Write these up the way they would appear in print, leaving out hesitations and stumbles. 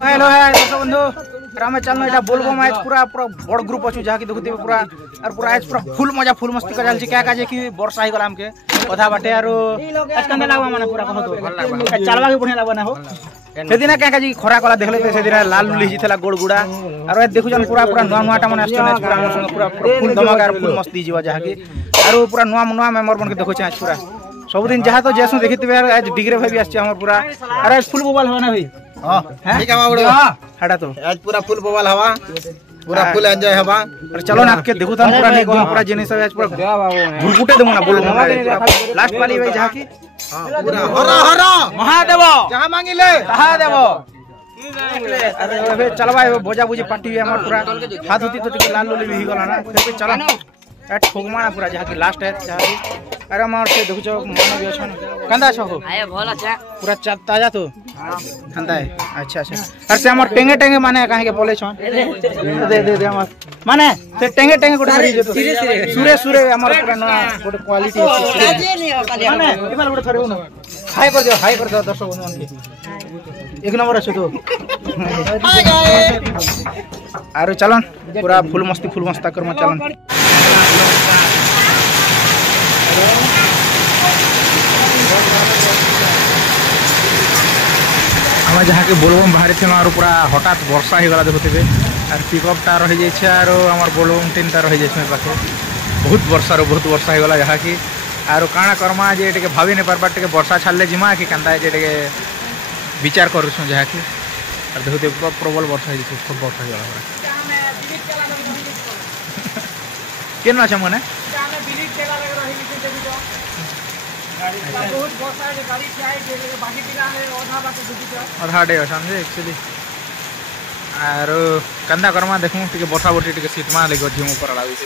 hello है दर्शक बंधु आम चलना यहाँ बोलबम आज पूरा पूरा बड़ ग्रुप अच्छे जहाँ की देखुथे पूरा और पूरा आज पूरा फुल मजा फुल मस्ती कर चलছি क्या काजे कि वर्षा ही गला हमके कथा बाटे और आज कंदे लागवा माने पूरा कहो तो चलवा के बढ़िया लागवा ना हो सेदिना क्या काजे खरा कला देखले तो सेदिना लाल लुली हिथला गोड़ गुड़ा और देखु जन पूरा पूरा नुआ नुआटा माने आछन आज पूरा हमर संग पूरा फुल धमाका और फुल मस्ती जीवा जहाँ की और पूरा नुआ नुआ मेंबर बन के देखो आज पूरा सब दिन जहाँ तो जैसो देखिते आज डिग्रे भाई भी आछे हमर पूरा अरे फुल बोबाल हो ना भाई ठीक है बाबू हटा तो आज पूरा फुल बोबाल हवा पूरा फुल एंजॉय हवा और चलो ना आपके देखो तो पूरा नहीं पूरा जिनिस आज पूरा घुरकुटे देमो ना बोलो लास्ट वाली भाई जहाँ की पूरा हरा हरा महादेव जहाँ मांगी ले तहा देवो अरे चलवा भोजा भुजी पार्टी हमर पूरा हाथ होती तो लाल लोली भी गला ना फिर भी चलो ठोकमाना पूरा जहाँ की लास्ट है जहाँ की अरे हमार से देखो मानो भी अच्छा कंदा छ हो आया भोला छ पूरा ताजा तो कंदा है अच्छा अच्छा अरे से हमार टेंगे टेंगे माने काहे के बोले छ दे हमार माने से टेंगे टेंगे कोटे धरी जेतो सुरे सुरे हमार पूरा ना कोटे क्वालिटी माने इमाल कोटे थरे उनो हाई कर दो दर्शक बंधु के एक नंबर छ तो अरे चलन पूरा फुल मस्ती कर म चलन आम जहाँ के बोलबम बाहरी थे और पूरा हठात वर्षा ही गला देखुथे और पिकअपटा रही जाइए और आम बोलबम टीमटा रही जाइए पाखे बहुत वर्षा ही गला जहाँ की आरो काଣା करमा जे टे भाभी नहीं पारबार टे वर्षा छाड़ले जिमा कि केनता जे टे विचार कर जहाँ की और देखुथे प्रबल वर्षा खूब वर्षा ही गला केन अच्छा मने अधा डे समझे एक्चुअली आर कंदा करमा देखूँ टे बर्षा बर्षी टे शीतमा लगे झिमु कर लागे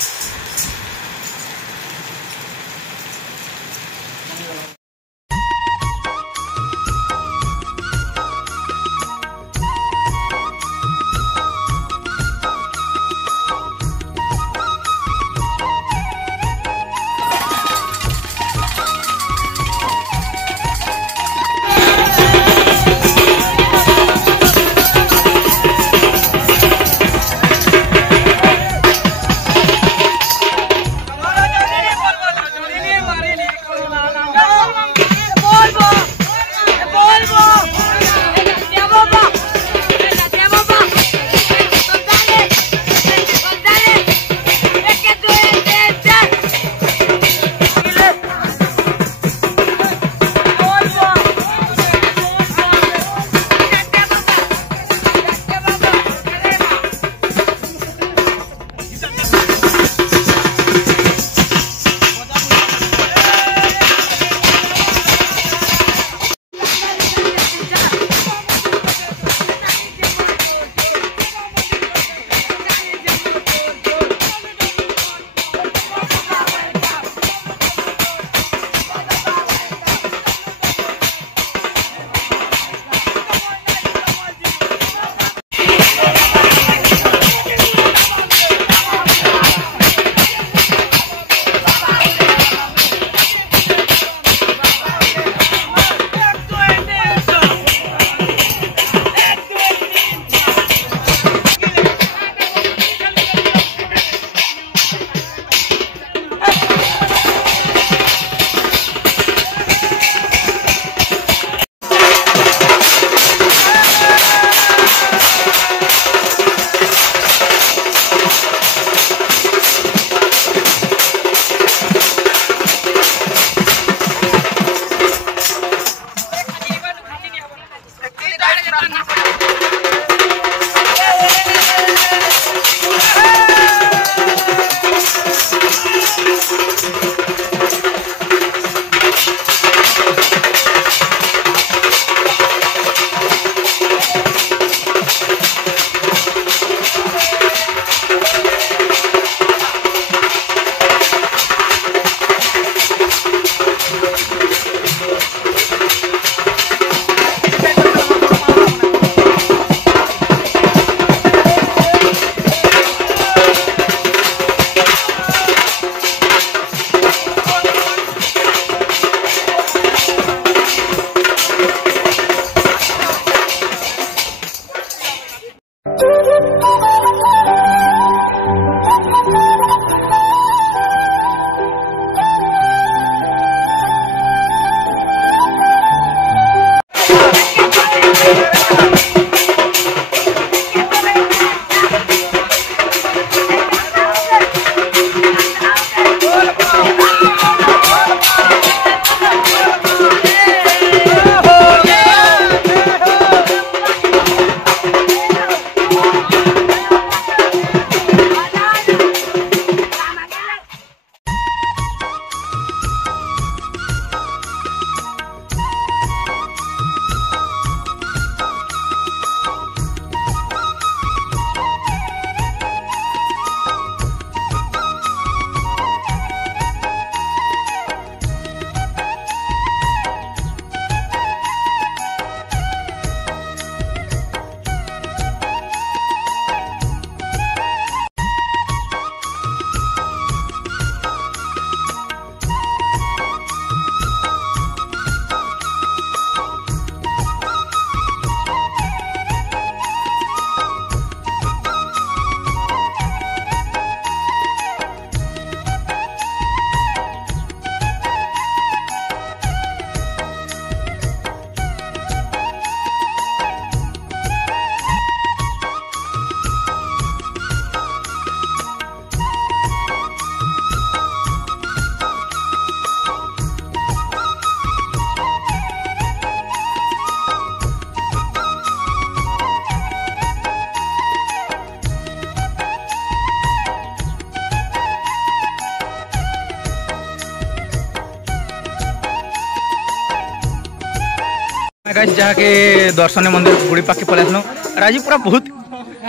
गाइस जहाँ के दर्शनीय मंदिर गुड़ी पाखे पलैसनु और आज पूरा बहुत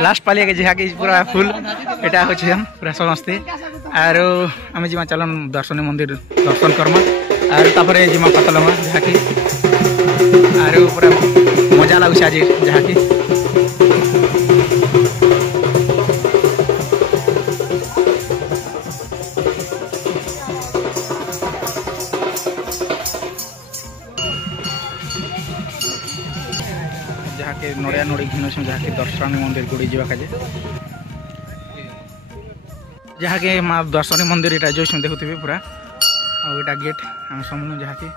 लास्ट पाली के जहाँ के पूरा फुल एटा हो पूरा समस्ते आर आम जीमा चलन दर्शनीय मंदिर दर्शन करमा आर तापर जीमा पतलमा जहाँ की आर पूरा मजा लगुच आज जहाँ की जहाँ के नड़िया नड़ी घिन जहाँ के दर्शनीय मंदिर गुड़ी जावा काजे जहाँ के माँ दर्शनीय मंदिर यहाँ जो देखुवे पूरा आटा गेट आम समूह जहाँ की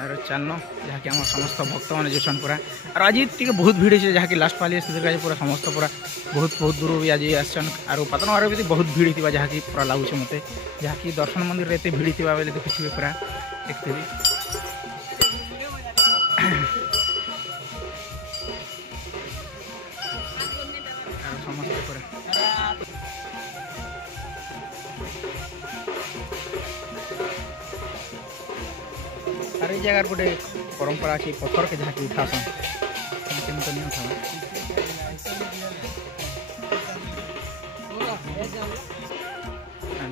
आर चलनो जहाँ की आम समस्त भक्त मैंने जो पूरा और आज टी बहुत भीड़ है जहाँ की लास्ट पाली पूरा समस्त पूरा बहुत दूर भी आज आसन और पतनवार भी बहुत भीड़ थी जहाँ की पूरा लगुच मत जहाँ की दर्शन मंदिर एत भीड़ थी बेले देखुवे पूरा देखते समस्त पूरा अरे जगह गोटे परंपरा अच्छी पत्थर के जहाँ की उठासन तो नहीं उठा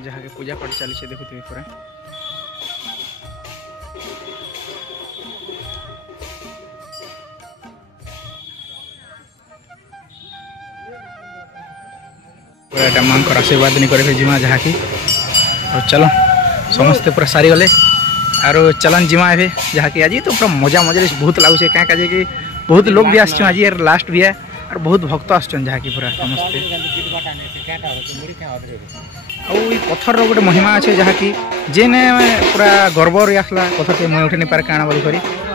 जहाँ के पूजा पाठ चली देखुवे पूरा पूरा माँ को आशीर्वाद नहीं करे जिमा जहाँ की और चलो समस्ते पूरा सारी गले और चलन जिमा है जहाँ की आज तो पूरा मजा मजा बहुत लगुच क्या कहे कि बहुत लोग भी आज लास्ट भी है और बहुत भक्त आसन जहाँ की पूरा समस्ते और पत्थर गोटे महिमा अच्छे जहाँ की जेने पूरा गर्व आसला पत्थर के मुझे उठे नहीं पारे काण बोल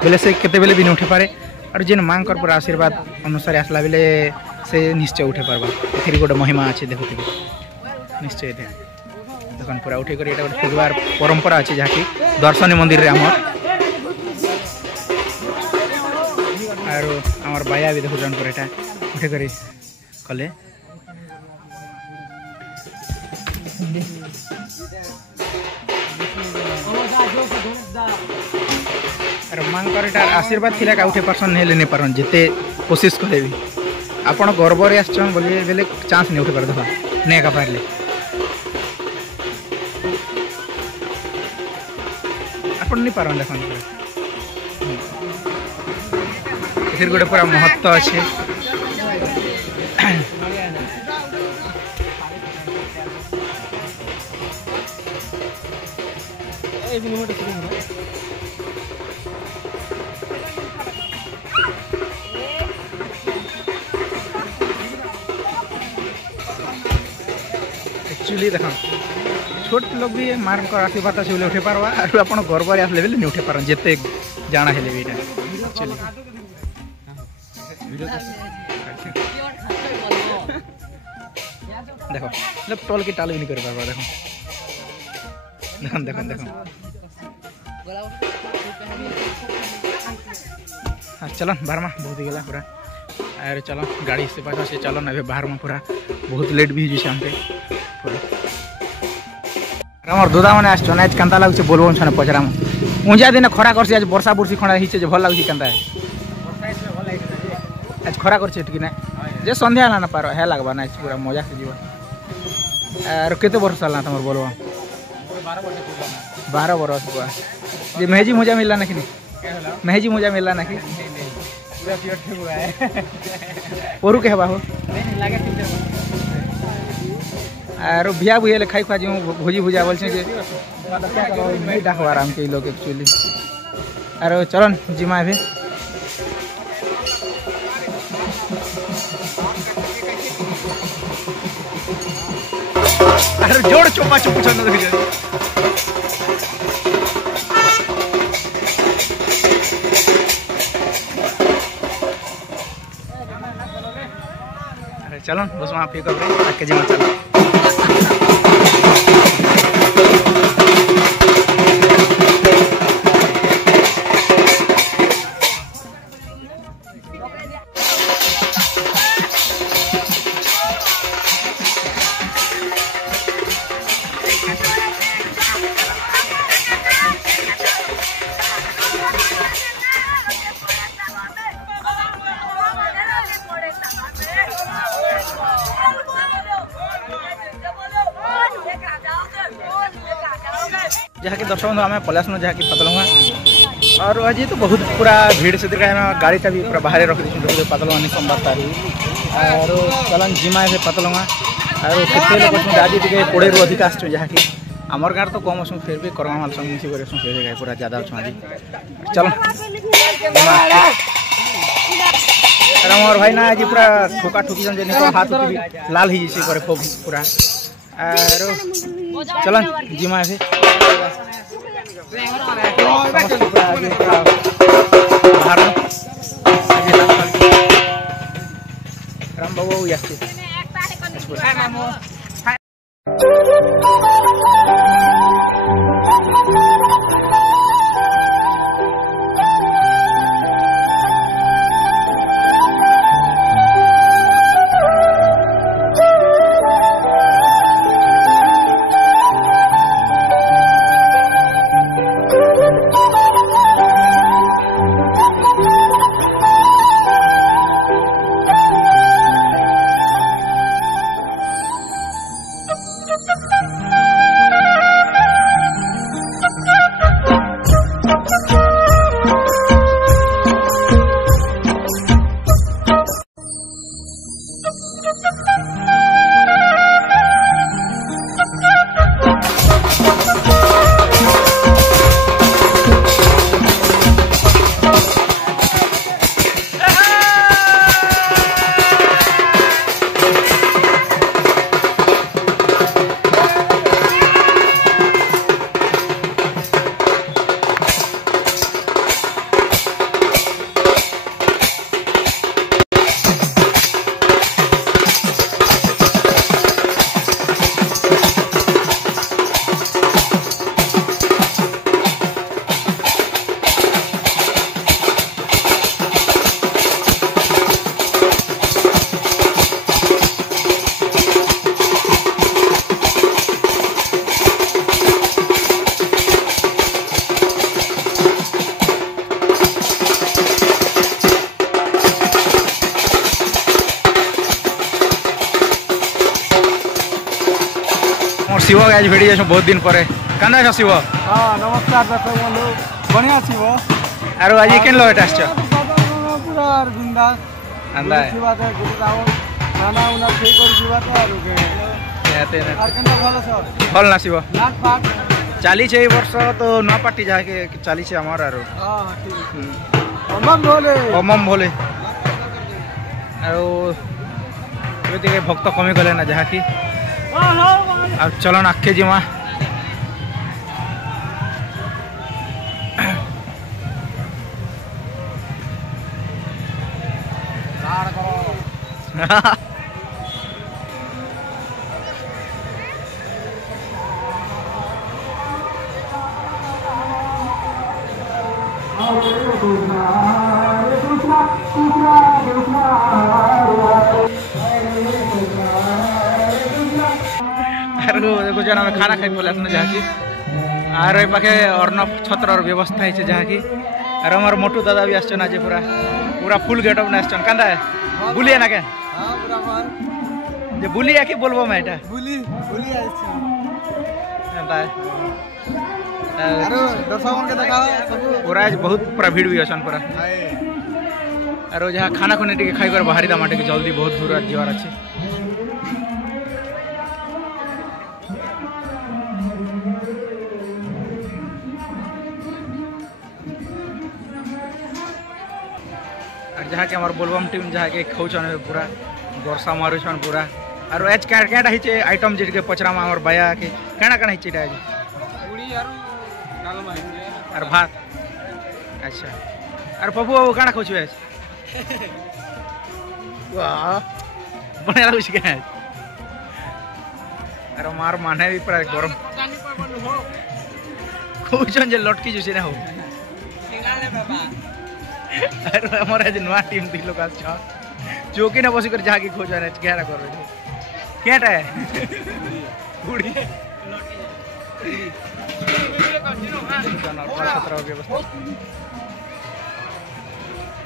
बोले से केते बेले भी नहीं उठे पारे और जेन माँ पूरा आशीर्वाद अनुसार आसला बेले से निश्चय उठे पार्बा फिर गोटे महिमा अच्छे देखुवे निश्चय देखन पूरा उठे कर गोटे फेगवार परंपरा अच्छे जहाँ की दर्शनीय मंदिर रे आमर और आमर बाया भी देखुन पर एटा उठे कर कले और माँ आशीर्वाद थिला का उठे पार्सन नहीं लेने पारन जिते कोशिश करे भी आपण गर्व रे आछन बोलिए बेले चांस नहीं उठे पार देखा नहीं का पारले आपण नहीं पारन देखन फिर गोटे पूरा महत्व अच्छे एक्चुअली देख छोट लोग भी मार आशीर्वाद से उठे पार्बा और आप गर्व आसले भी नहीं उठे पार जिते जाना हेले भी एक्चुअली देखो मतलब टोल की टाल भी नहीं कर पार्बा देखो देखो देखो देखो हाँ चलो बाहर में बहुत ही गला पूरा अरे चलो गाड़ी से पास से चलो ना बाहर में पूरा बहुत लेट भी हो हमके पूरा हमार दूधा मैंने आस आज केन्ता लगुच बोलबो छने पचराम ऊंचा दिन खरा करसी आज वर्षा बुर्सी खड़ा हिचे जे भल लगुच केन्ता है आज खरा करछे ठीक ना जे संध्या ना पारो है लगबा ना पूरा मजा से जीवन और केते वर्ष साल ना तमर बोलबो 12 वर्ष हुआ जे मेहजी मुजा मिलला ना कि मेहजी मुजा मिलला ना कि पूरा प्योर ठे हुआ है ओरु के हवा हो नहीं लागे और बिया बुझे खाई खुआ जो भोजी भुजा बोल जे नहीं डाकवा आराम के लोग एक्चुअली और चलन जिमा भी अरे जोड़ चोपा चुप छन देख अरे चलन बस वहां पे कर आके जिमा चल जहाँ की दर्शक बंधु आम पलासन जहाँ की पतलुआ और आज तो बहुत पूरा भीड़ से देखा गाड़ी भी पूरा बाहर रख दी पतलुआ नहीं संवाद और चलन जिमा से पतलुआ और केते लोग आज टे 20 रु अधिक आस जहाँ कि आमर गाँव तो कम अच्छे फिर भी करमा माल संग मिसी पूरा ज़्यादा अच्छा आज चल और भाई ना आज पूरा ठोका ठुकी हाथ भी लाल हो जाए पूरा और चलन जिमा से राम बाबू शिव आज भेड़ी जाए बहुत दिन पर कन्दा शिव हाँ नमस्कार दर्शक बंधु बढ़िया शिव और आज केन लोग आस पूरा बिंदास अंदा शिवाते गुरु रावण खाना उना खेई कर शिवाते आरो के याते और केना भलो छ भल ना शिव नाट पाट चाली छे वर्ष तो न पार्टी जाके चाली छे हमर आरो हां ठीक ओमम भोले आरो ये भक्त कमी गले ना जहाँ की अब चलन आखे जिमा देखो जन आम खाना खाई पड़े आसन जहाँकि आर ए पाखे अर्णव छत्र व्यवस्था है जहाँकि आर हमार मोटू दादा भी आसन आज पूरा पूरा फुल गेटअप ने आसन कांदा बुलिए ना के जे बुलिया कि बोलबो मैं एटा बुली बुली आइछ एंता आरो दर्शकन के देखाओ सब पूरा आज बहुत पूरा भीड़ भी आसन पूरा आरो जहाँ खाना खुने टिके खाई कर बाहरी दामा टिके जल्दी बहुत दूर जीवार अच्छे जहाँ के हमार बोलबम टीम जहाँ के खाऊन पूरा वर्षा मारुछन पूरा आरो एज क्या हिचे आइटम जे के पचरा में हमार बाया के काना काना हिचे आज पूरी आरो डालमा आर भात अच्छा आर पप्पू बाबू काना खाऊ आज वाह बढ़िया लागुछ के आर हमार माने भी पूरा गरम खाऊन जे लटकी जुसे ना हो अरे हमारा आज नया टीम दिख लोग अच्छा चौकी ना बसी कर जाके खोज रहे क्या कर रहे क्या है पूरी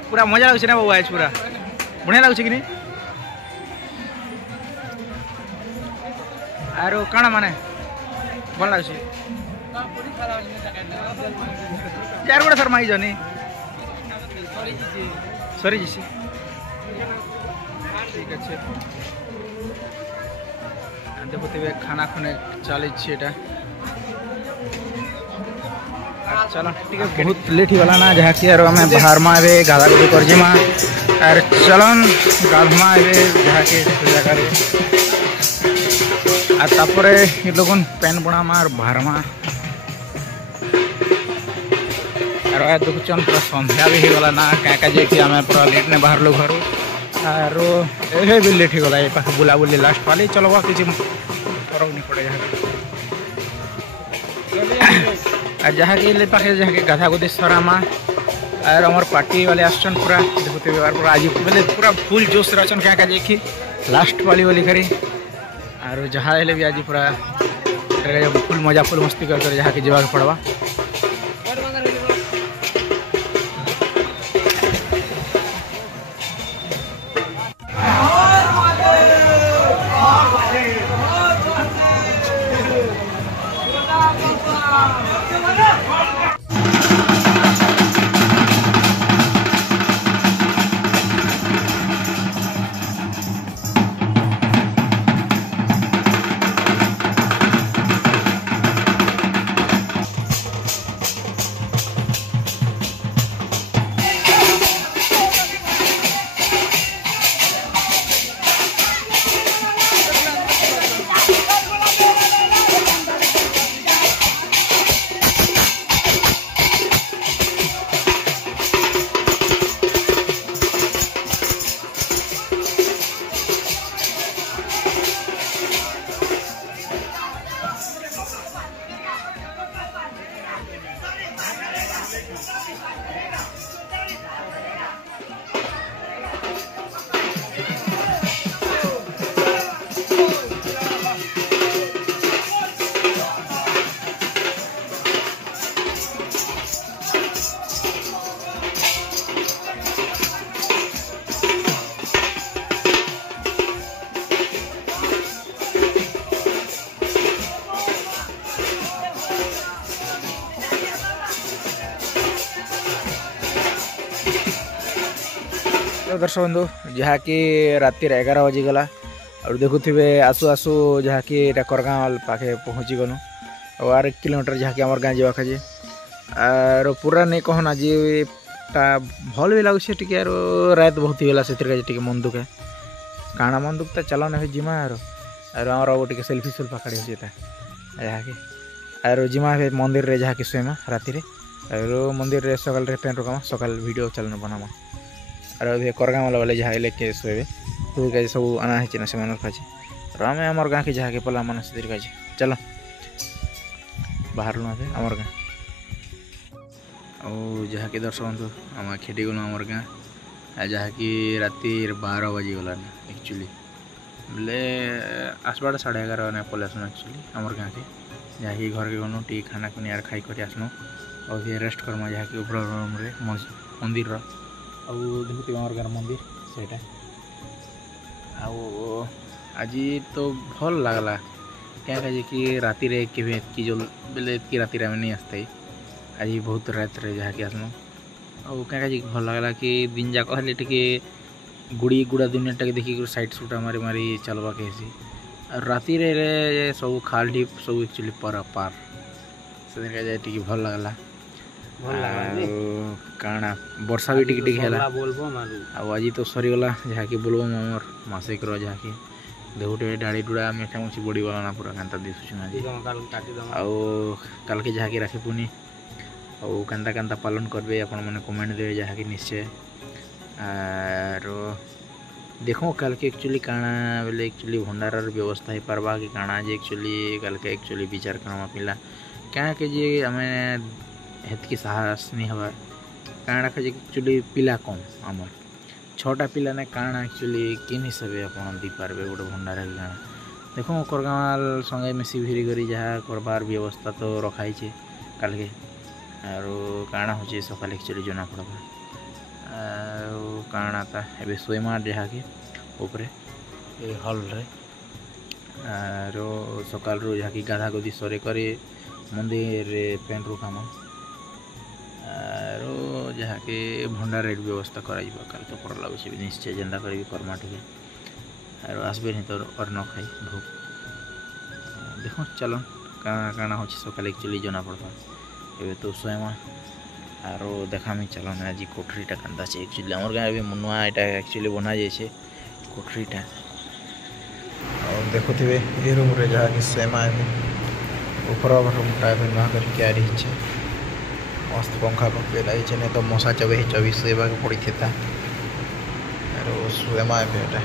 पूरा मजा लगे ना बाबू आज पूरा बढ़िया लगे कि नहीं आरो काना माने भल लगे यार गोटे थर माई जानी सरी जी ठीक अच्छे देखुवे खाना खुने चली चलो ठीक है बहुत लेट ही वाला ना जहाँ कि आम बाहर में आए गाधा गुधी कर जिमा आर चलन गाधमा आए जहाँ के जगह तापर ये लोगन पेन बुणा मार बाहर में देखुन पूरा संध्या भी हो गला ना क्या जे कि आम पूरा लेट ने बाहर लोग घर आरो ए भी लेट हो गला ये पाखे बुला बुली लास्ट वाली चलो वहाँ किसी फरक नहीं पड़े जहाँ के पाखे जहाँ के गाधा गुदी सरामा और हमार पार्टी वाले आसन पूरा देखते पूरा आज बोले पूरा फुल जोश रचन क्या जे कि लास्ट वाली वाली करी और जहाँ भी आज पूरा फुल मजा फुल मस्ती कर जहाँ के जीवा पड़वा तो दर्शक बंधु जहाँ कि राति 11 बजीगला और देखुवे आसु आसु जहाँ कि करगाँव पाखे पहुँची गलु और 1 किलोमीटर जहाँ कि आम गाँ जावा जे आर पूरा नहीं कहन आज भल भी लगुच टे रात बहुत ही गला से मन दुखे काଣା मन दुखता चलो ना जिमा और आमर बाबू टिके सेल्फी सुल्फा काढ़ी होची ता जहाँकि और जिमा है मंदिर रे जहाँकि सोमा राति रे और मंदिर रे सकाल रे पेन रकमा सकाल वीडियो चलन बनामा और अभी करगा वाला वाले जहाँ लेके सोए तो कहे सब आना है से मन काजे और आम आमर गाँ के जहाँ के पला मन से काजे चलो बाहर लुना आमर गाँ और जहाँ के दर्शक बंधु आम खेटी गलु आमर गाँ जहाँ कि राति 12 बजी गला एक्चुअली बोले आसबाटा 11:30 ने पलि आसन एक्चुअली आमर गाँ के जहाँ कि घर के गलु टी खाना खुनी यार खाई कर आसनु और फिर रेस्ट करमा जहाँ कि ऊपर रूम रे मंदिर देखुते आमर गाँव मंदिर से आज तो भल लगला क्या कहे कि राति रे के जो बेले कि राति रे नहीं आसते आज बहुत रात रे जहाँ कि आसनु और क्या कहे भल लगला कि दिन जाक हेल्ले टे गुड़ी गुड़ा दुनिया टे देखिक साइड सुटा मारी मारी चलवा के और राति रे सब खाल ढीप सब एक्चुअली पार से टे भल लगला काना वर्षा भी टिक टिक है आज तो सरीगला जहाँ कि बोलबम आमर मासिक जहाँ कि देहुटे डाड़ी डुड़ा मेठा मुछी बड़ी वाला ना पूरा कांता दिशुछ काल के जहाँ कि राखी पुनी और कांता कांता पालन करबे आपण मैंने कमेंट देवे जहाँ कि निश्चय और देखो काल के एक्चुअली काना बोले एक्चुअली भंडारार व्यवस्था हो पार्बा कि काना जे एक्चुअली काल के एक्चुअली विचार करमा पिला क्या के जे आम हेतकी साहस नहीं हवा काଣା के एक्चुअली पिला कम आमर 6टा पिला ने काଣା एक्चुअली किन हिसाब से आप दी पार्बे गोटे भंडार काଣା देखो करगामाल संगे मिसी भिरी करी जहाँ करबार व्यवस्था तो रखाई काल के और काଣା हो सकाल एक्चुअली जना पड़वा काଣା ता एबे सोमा जहाँ के ऊपर हल रे और सकाल रो जहाँ कि गाधा गदी सरे करे मंदिर रे पेन रू काम और जहाँ के भंडार रेट व्यवस्था करा काल तो पड़ लगे निश्चय जेन्दा कर करमा टे और आसबे नहीं तो और न खाई भूख देखो चलो काଣା काଣା हो सकाल एक्चुअली जना पड़वा ए तो सोमा और देखा मी चलो ना आज कोठरीटा कांदा से एक्चुअली आमर गाँव भी नुआ यहाँ एक्चुअली बना जाए कोठरीटा और देखुवे ये रूम रे जहाँ कि सोमा ऊपर रूमटा नुआ कर आरी मस्त पंखा पके लगे नहीं तो मशा चबे सोवा के पड़ी था और सोमा बेटा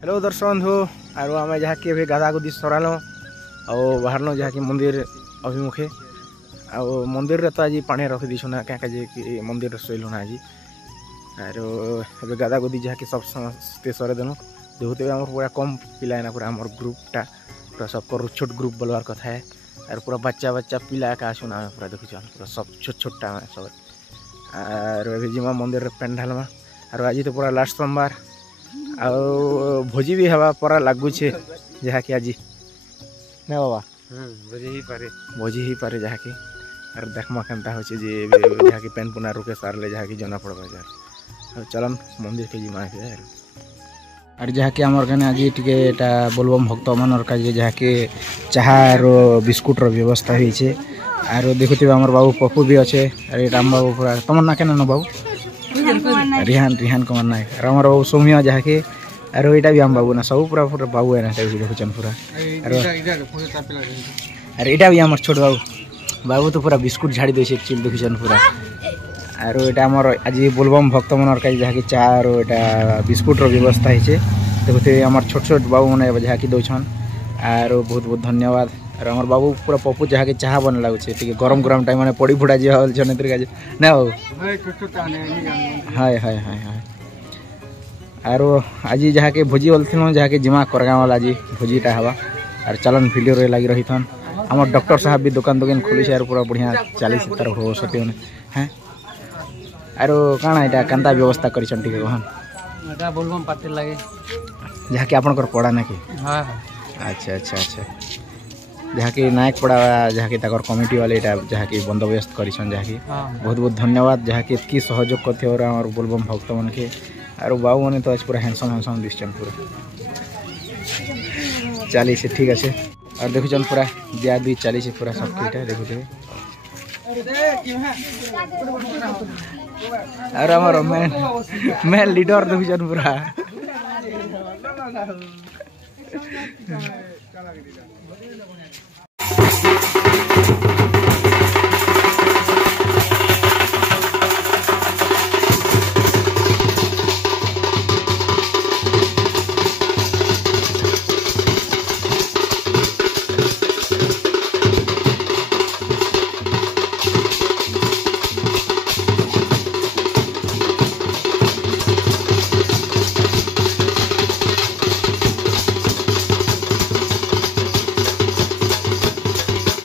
हेलो दर्शक बंधु और आम जहाँ कि अभी गाधा गुदी सराल और बाहर जहाँ कि मंदिर अभिमुखे आ मंदिर रे तो आज पानी रखी दीछुँ ना क्या कि मंदिर शोलु ना आज और गाधा गुदी जहाँ कि सब समस्ते सरे देनु देखते आम पूरा कम पिला ना पूरा आम ग्रुपटा पूरा सबको छोट ग्रुप बोलवार कथा है और पूरा बच्चा बच्चा पिला का आसुना पूरा देखुच पूरा सब छोट छोटा सब और अभी जिमा मंदिर पेंडाल में और आज तो पूरा लास्ट सोमवार आ भोजी भी हवा पूरा लगुचे जहाँ कि आज ना बाबा भोजी ही पारे जहाँ कि और देखमा केनता हो जहाँ कि पेन पुना रुके सारले जहाँ कि जना पड़वा यार चलन मंदिर के जिमा है और जहाँ कि आमर गाने आज टे बोलबम भक्त मन का जहाँ कि चाहा बिस्कुट व्यवस्था होइछे और देखुते आमर बाबू पप्पू भी अच्छे और राम बाबू पूरा तुम ना के न बाबू रिहान रिहान कुमार नायक और आमर बाबू सौम्या जहाँ कि और यहाँ भी आम बाबू ना सब पूरा पूरा बाबू है ना देखुचन पूरा और यहाँ भी आमर छोट बाबू बाबू तो पूरा बिस्कुट झाड़ी दे एक्चुअली देखुचन पूरा और यहाँ आमर आज बोलबम भक्त मन का जहाँ कि चा और यहाँ बिस्कुट व्यवस्था है देखते आम छोट छोट बाबू मैंने जहाँ कि दौन और बहुत बहुत धन्यवाद और आम बाबू पूरा पप्पू जहाँ कि चाह बन लगुचे गरम गरम टाइम मैंने पड़ी फुटा जी ना बाबू हाय हाय हाय हाय और आज जहाँ कि भोजी बोलूँ जहाँ कि जिमा करगाँव वाला आज भोजीटा हवा और चलन भिडियो रे लगी रही थन आम डॉक्टर साहब भी दुकान दुकान खोली और पूरा बढ़िया चली तार हो सत्य हाँ और काଣା यहाँ केन्ता व्यवस्था करिछन टिके कहन बोलबम पाते लगे जहाँ कि आपनकर पड़ा ना कि हाँ अच्छा अच्छा अच्छा जहाँ कि नायक पड़ा जहाँ कि ताकर कमिटी वाले जहाँ कि बंदोबस्त करिछन जहाँ कि बहुत बहुत धन्यवाद जहाँ कि इतनी सहयोग करते और बोलबम भक्त मन के और बाबू मैंने तो आज पूरा हैंडसम हैंडसम दिशन पूरा चली से ठीक अच्छे और देखुन पूरा दिया दी चली से पूरा सब किटा देखुते और हमारा मैन लीडर देखुन पूरा ନା